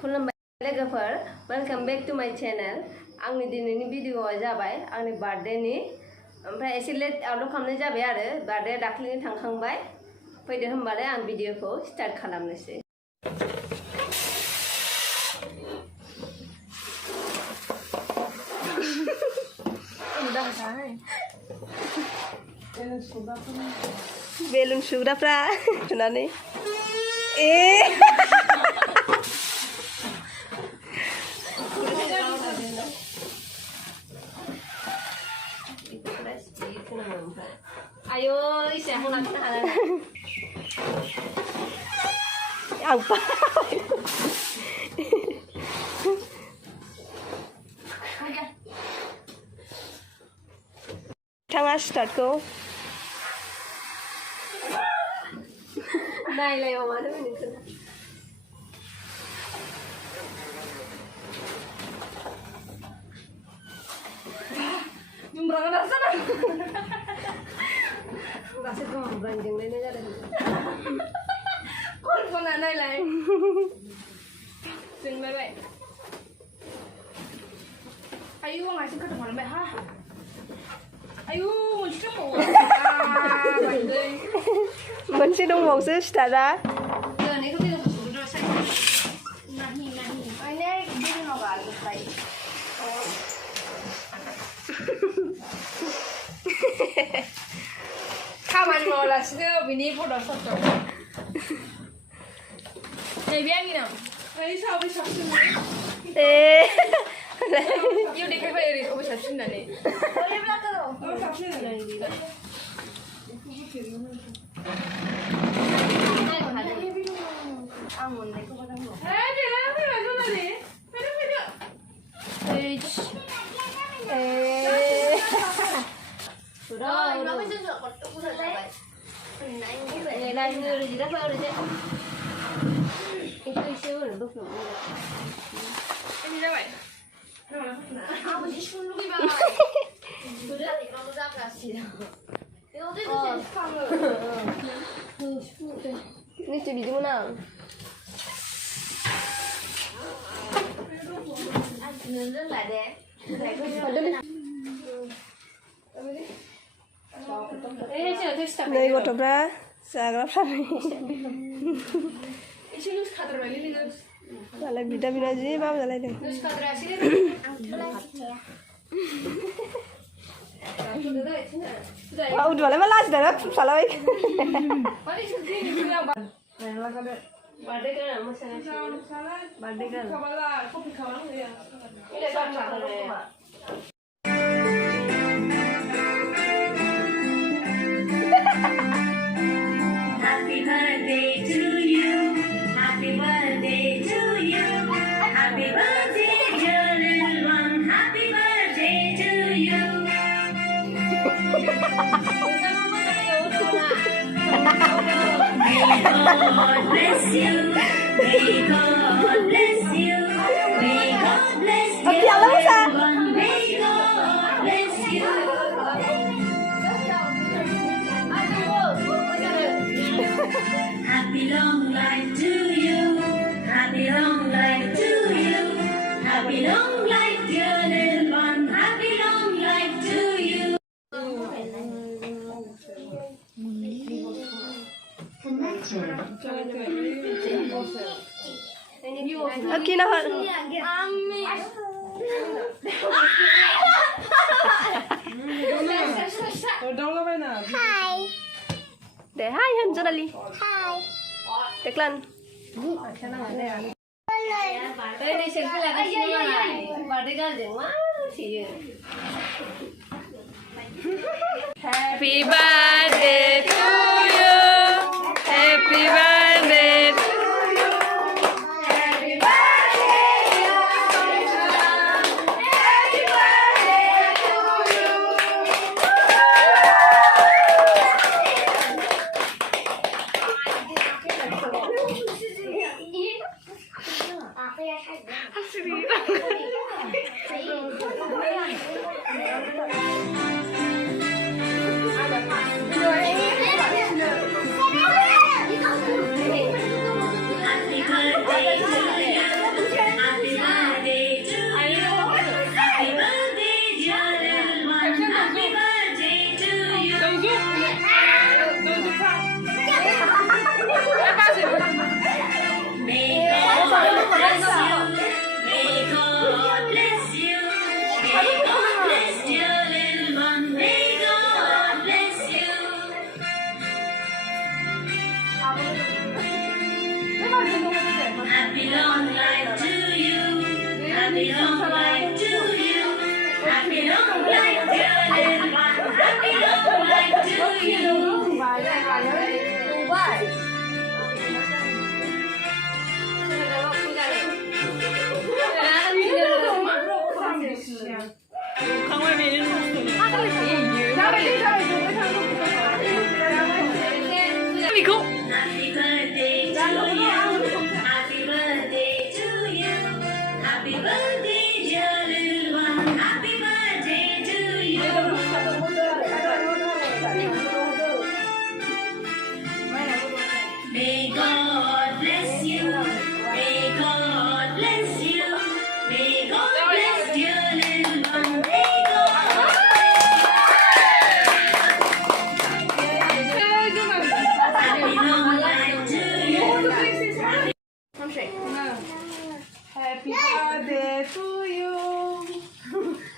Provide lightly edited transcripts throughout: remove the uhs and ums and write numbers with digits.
खुलुमबाय लोगोफोर welcome back to my channel आंनि दिनैनि भिडिअआ जाबाय आंनि बार्थडेनि ओमफ्राय एसे लेट आपल'ड खालामनाय जाबाय आरो बार्थडेआ दाख्लैनो थांखांबाय फैदो होमबालाय आं भिडिअखौ स्टार्ट खालामनोसै बेलुन सुग्राफ्रा थुनानै Ayo, isi aku nak kena halal. Apa? Tengah start ko. Nailai mama tu ni tu. Jumlah kan sana. Kasih kau ganjeng ni jadi. Kau pun nak nailai. Sing baik. Ayu ngasih kat mana baik ha? Ayu mesti mau. Mesti dong mau sih stara. Ni tu dia sudah saya. Nahi. Ini dia nak agak saya. Kaman mau lah sih bini foto foto. Jadi biar ni nak. Ini siapa siapa ni? You dekat apa ini? Siapa siapa ni? Boleh belakang tu. Siapa siapa ni? Amun, aku patang tu. Dia mana tu ni? Peda. Sudah. Berapa jam tu? Aku dah tahu. Ini dah ini dah jadi apa dah? Itu isi orang tu pun. Ini dah baik. Apa sih sunu ni baik? Sudah ni kamu dah kasih. Itu tu sih kamu. Ini jadi di mana? Nunjuk lah deh. Nih gotobra, zagrafra. Isi lus kader balik ni lus. Jalan vitamin aja, bawa jalan deh. Lus kader asli ni. Wah, udah lama las dah, salah baik. Mari sudah ni punya bar. Mana kader? Birthday kan, macam mana? Birthday kan. Kawalan, kopi kawalan dia. Ini dah kawalan dia. Happy birthday to you. Happy birthday to you. Happy birthday, dear little one. Happy birthday to you. May God bless you. May God bless you. May God bless you. May God bless you. Happy long life to you. Happy long life to you. Happy long life, dear little one. Happy long life to you. Aquí no. Hi. Để hai hình cho Dali. Hi. Declan. Đây này xem cái là cái gì này. Và đây là gì quá thì. Happy birthday to you. Happy birthday to you. Happy birthday to you. Happy birthday to you. Happy birthday to you. Happy long life to you. Happy long life, dear little one. Happy long life to you. Happy birthday to you. Happy birthday to you. Happy birthday, dear little one. Happy birthday to you. May God bless you. May God bless you. May God bless dear little one. May God happy long life to you. Happy birthday to you.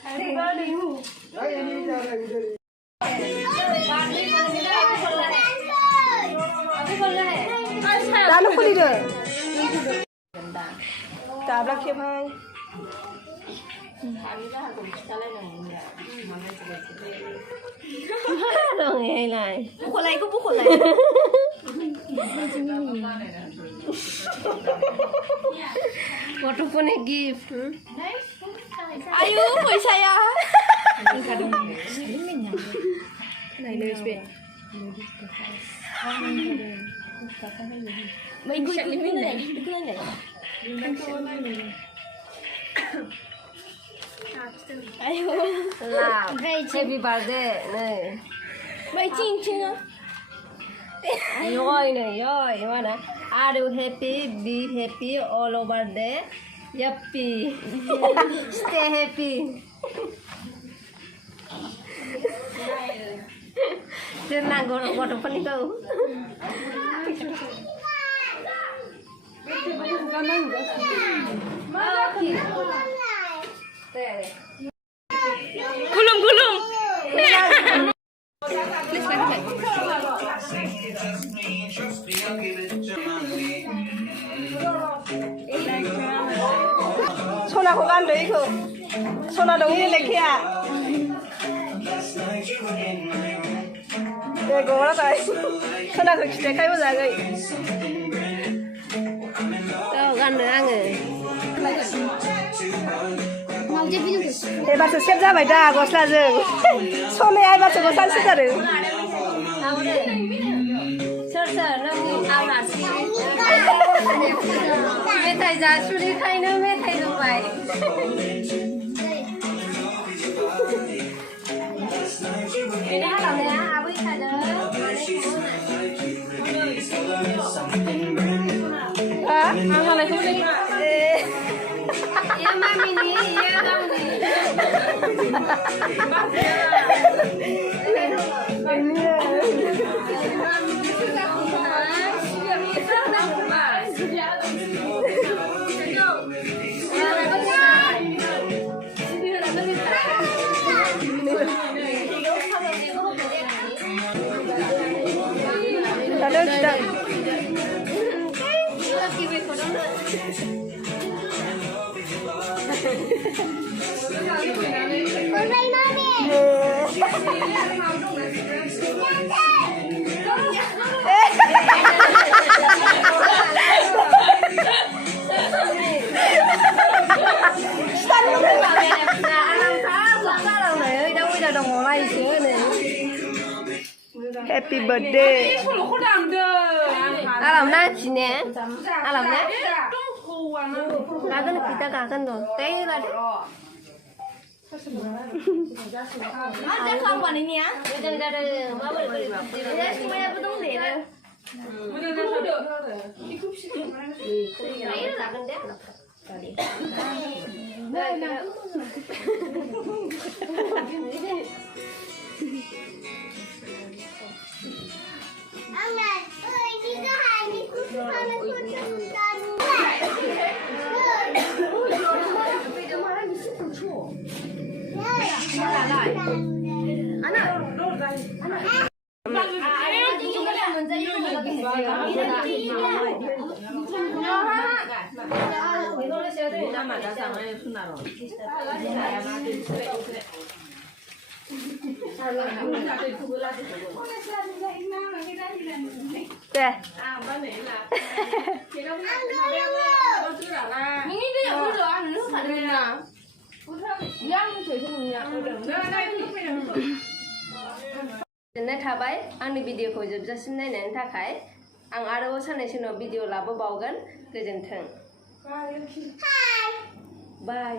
Happy birthday. 나는 홀리를 Tabla kia bhai. rồi hay này Bukan lagi, bukan lagi. what a funny gift Ayo, koi saya. Này lời chuyện. Mấy người chạy lên này, đứng lên này. Ayo. là happy birthday này Mấy chinh chưa? rồi này rồi mà nè are you happy be happy all over there happy stay happy trên nàng có được phân câu Gulung. 소나 고간도 있고 소나 동이 레키야 내가 뭐라 그래 소나 그 기대 가요 나가 또 간도 안해 대바스 셉 잡아야 돼 고슬라즈 손에 알바스 고살 쓰자르 सरसर नोंनि आलासि मेथाइ जासुनिखायनो मेथाइ दंबाय बेनि हालावनाया आबै थादों आं हालायखौ इयो मामिनि इयो गावनि Happy birthday. Alam na sini. Alam na. Kagan kita kagan dong. Teh lah. Ada kawan ini ya? Jangan ada. Mama boleh. Ya semuanya betul deh. Ayo kagan deh. 네. Ini dia yang dulu anu lu kan dia. Yang jodohnya. गोजोननाय थाबाय आंनि भिडिअखौ जोबजासिम नायनायनि थाखाय आं आरोबाव साननैसो उनाव भिडिअ लाबोबावगोन गोजोन्थों बाय